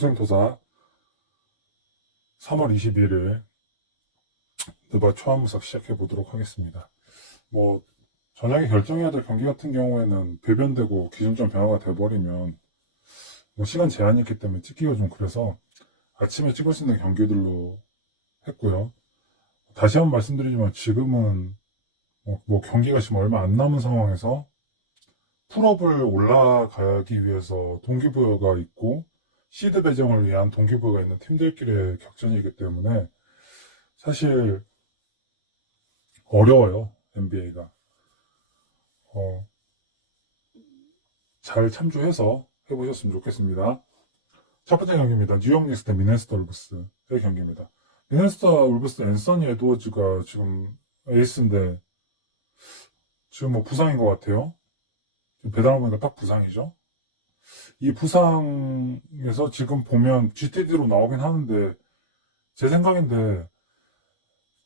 토생토사 3월 21일 느바 초안무석 시작해 보도록 하겠습니다. 뭐 저녁에 결정해야 될 경기 같은 경우에는 배변되고 기준점 변화가 돼버리면 뭐 시간 제한이 있기 때문에 찍기가 좀 그래서 아침에 찍을 수 있는 경기들로 했고요. 다시 한번 말씀드리지만 지금은 뭐, 뭐 경기가 지금 얼마 안 남은 상황에서 풀업을 올라가기 위해서 동기부여가 있고 시드 배정을 위한 동기부여가 있는 팀들끼리의 격전이기 때문에 사실 어려워요 NBA가 어, 잘 참조해서 해보셨으면 좋겠습니다. 첫 번째 경기입니다. 뉴욕 닉스 대 미네소타 울브스의 경기입니다. 미네소타 울브스 앤서니 에드워즈가 지금 에이스인데 지금 뭐 부상인 것 같아요. 배당을 보니까 딱 부상이죠. 이 부상에서 지금 보면 GTD로 나오긴 하는데 제 생각인데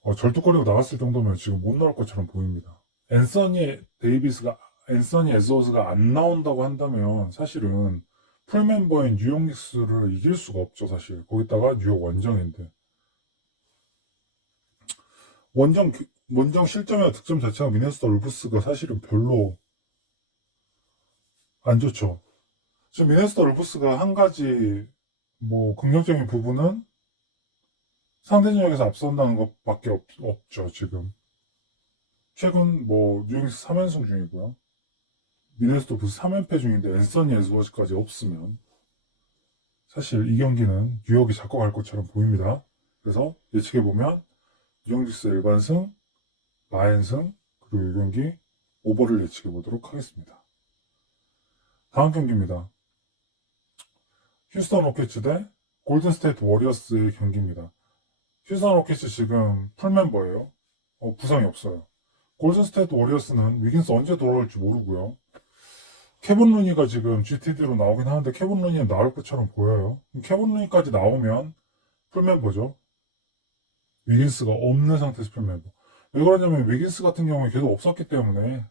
어, 절뚝거리고 나갔을 정도면 지금 못 나올 것처럼 보입니다. 앤서니 데이비스가 앤서니 에즈워즈가 안 나온다고 한다면 사실은 풀멤버인 뉴욕 닉스를 이길 수가 없죠 사실 거기다가 뉴욕 원정인데 원정 그- 원정 실점이나 득점 자체가 미네소타 울브스가 사실은 별로 안 좋죠. 지금 미네소타 울브스가 한 가지 뭐 긍정적인 부분은 상대 진영에서 앞선다는 것밖에 없, 없죠 지금. 최근 뭐 뉴욕에서 3연승 중이고요. 미네소타 울브스 3연패 중인데 앤서니 에즈워즈까지 없으면 사실 이 경기는 뉴욕이 잡고 갈 것처럼 보입니다. 그래서 예측해 보면 뉴욕 닉스 일반승, 마연승 그리고 이 경기 오버를 예측해 보도록 하겠습니다. 다음 경기입니다. 휴스턴 로켓츠 대 골든 스테이트 워리어스의 경기입니다. 휴스턴 로켓츠 지금 풀멤버예요. 어, 부상이 없어요. 골든 스테이트 워리어스는 위긴스 언제 돌아올지 모르고요. 케본 루니가 지금 GTD로 나오긴 하는데 케본 루니는 나올 것처럼 보여요. 케본 루니까지 나오면 풀멤버죠. 위긴스가 없는 상태에서 풀멤버. 왜 그러냐면 위긴스 같은 경우에 계속 없었기 때문에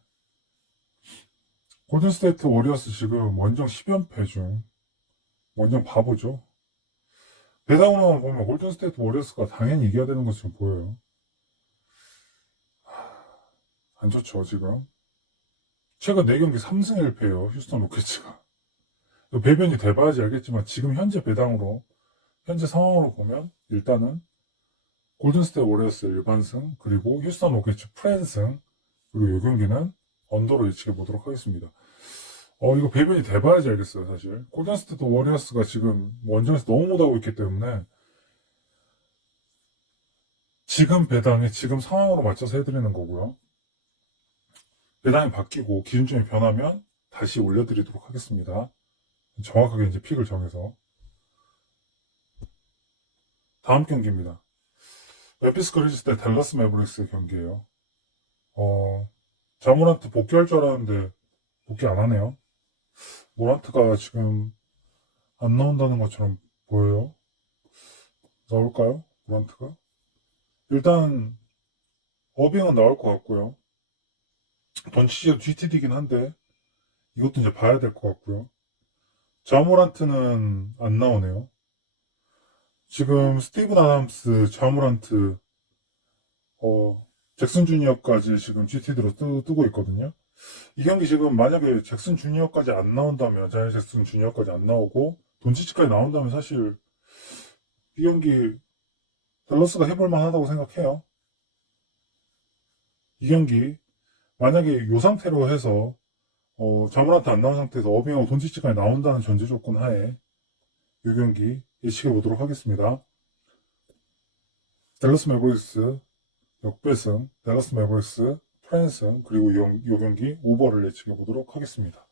골든스테이트 워리어스 지금 원정 10연패 중 원정 바보죠. 배당으로만 보면 골든스테이트 워리어스가 당연히 이겨야 되는 것처럼 보여요. 하, 안 좋죠 지금. 최근 4경기 3승 1패예요 휴스턴 로켓츠가. 배변이 돼봐야지 알겠지만 지금 현재 배당으로 현재 상황으로 보면 일단은 골든스테이트 워리어스 일반승 그리고 휴스턴 로켓츠 프랜승 그리고 이 경기는 언더로 예측해 보도록 하겠습니다. 어, 이거 배변이 돼봐야지 알겠어요, 사실. 골든스테이트 워리어스가 지금 원정에서 너무 못하고 있기 때문에 지금 배당에 지금 상황으로 맞춰서 해드리는 거고요. 배당이 바뀌고 기준점이 변하면 다시 올려드리도록 하겠습니다. 정확하게 이제 픽을 정해서. 다음 경기입니다. 메피스 그리즈스 대 댈러스 매브릭스의 경기예요. 어, 자모란트 복귀할 줄 알았는데 복귀 안 하네요. 모란트가 지금 안 나온다는 것처럼 보여요. 나올까요? 모란트가? 일단 어빙은 나올 것 같고요. 던치지가 GTD긴 한데 이것도 이제 봐야 될 것 같고요. 자모란트는 안 나오네요. 지금 스티븐 아담스, 자모란트, 어, 잭슨 주니어까지 지금 GTD로 뜨, 뜨고 있거든요. 이 경기 지금 만약에 잭슨 주니어까지 안 나온다면, 자이 잭슨 주니어까지 안 나오고, 돈치치까지 나온다면 사실, 이 경기, 댈러스가 해볼 만 하다고 생각해요. 이 경기, 만약에 요 상태로 해서, 어, 자문한테 안 나온 상태에서 어빙하고 돈치치까지 나온다는 전제 조건 하에, 이 경기 예측해 보도록 하겠습니다. 댈러스 매버릭스 역배승, 댈러스 매버릭스 프랜승, 그리고 이 경기 오버를 예측해 보도록 하겠습니다.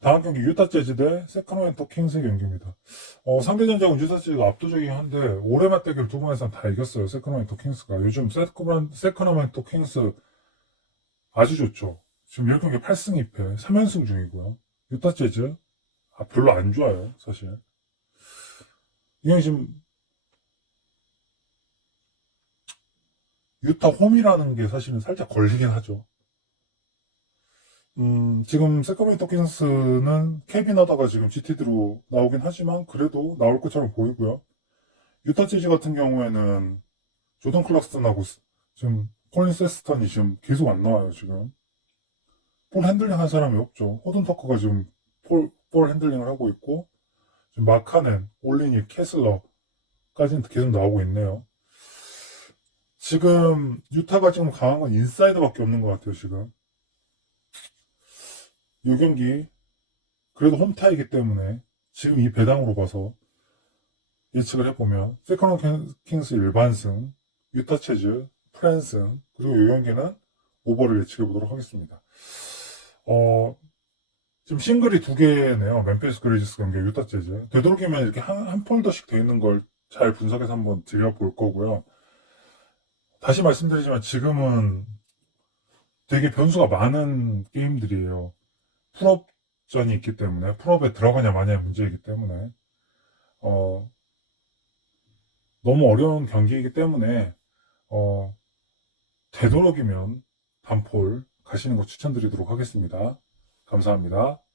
다음 경기 유타 재즈 대 세크라멘토 킹스의 경기입니다. 어, 상대 전적은 유타 재즈가 압도적이긴 한데 올해 맞대결 두 번에서 다 이겼어요. 세크라멘토 킹스가. 요즘 세크라- 세크라멘토 킹스 아주 좋죠. 지금 10경기 8승 2패, 3연승 중이고요. 유타 재즈 아, 별로 안 좋아요. 사실. 이게 지금 유타 홈이라는 게 사실은 살짝 걸리긴 하죠. 음, 지금 세커미토 킹스는 케빈 하다가 지금 GTD로 나오긴 하지만 그래도 나올 것처럼 보이고요. 유타 재즈 같은 경우에는 조던 클락스턴하고 스- 지금 콜린 세스턴이 지금 계속 안 나와요, 지금. 볼 핸들링 한 사람이 없죠. 호든 터커가 지금 볼, 볼 핸들링을 하고 있고, 지금 마카넨, 올리니, 캐슬러까지는 계속 나오고 있네요. 지금 유타가 지금 강한 건 인사이드밖에 없는 것 같아요, 지금. 이 경기 그래도 홈타이기 때문에 지금 이 배당으로 봐서 예측을 해보면 세컨드 킹- 킹스 일반승, 유타 체즈, 프랜승 그리고 이 경기는 오버를 예측해 보도록 하겠습니다. 어, 지금 싱글이 두 개네요. 멤피스 그리지스 경기 유타 체즈. 되도록이면 이렇게 한, 한 폴더씩 돼 있는 걸 잘 분석해서 한번 드려볼 거고요. 다시 말씀드리지만 지금은 되게 변수가 많은 게임들이에요. 풀업전이 있기 때문에 풀업에 들어가냐 마냐의 문제이기 때문에 어, 너무 어려운 경기이기 때문에 어, 되도록이면 단폴 가시는 거 추천드리도록 하겠습니다. 감사합니다.